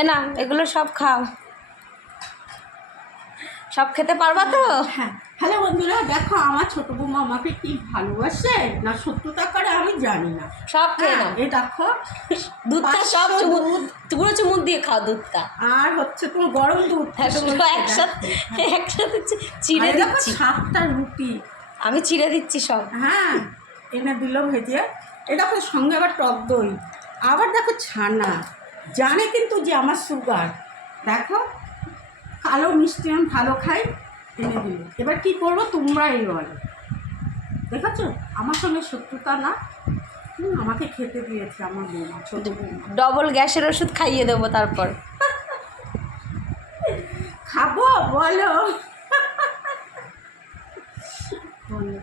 এ না, এগুলো সব খাও, সব খেতে পারবা তো? হ্যাঁ। হ্যালো বন্ধুরা, দেখো আমার ছোট বৌমা আমাকে কি ভালোবাসে না সত্যতা করে আমি জানি না। সব খেয়ে নাও। এই দেখো দুধটা সব পুরো চুমুক দিয়ে খাও দুধটা। আর হচ্ছে তোমার গরম দুধ একসাথে চিড়ে দিচ্ছি। 7টা রুটি আমি চিড়ে দিচ্ছি সব। হ্যাঁ, এনে দিল ভেজে। এ দেখো সঙ্গে আবার টক দই, আবার দেখো ছানা। জানে কিন্তু যে আমার সুগার। দেখো কালো মিষ্টি আমি ভালো খাই, এনে দিল। এবার কি করবো তোমরাই বলো। দেখেছো আমার সঙ্গে শত্রুতা না, আমাকে খেতে দিয়েছে আমার বৌমা, ছোট বৌমা। ডবল গ্যাসের ওষুধ খাইয়ে দেবো তারপর। খাবো বলো। বলো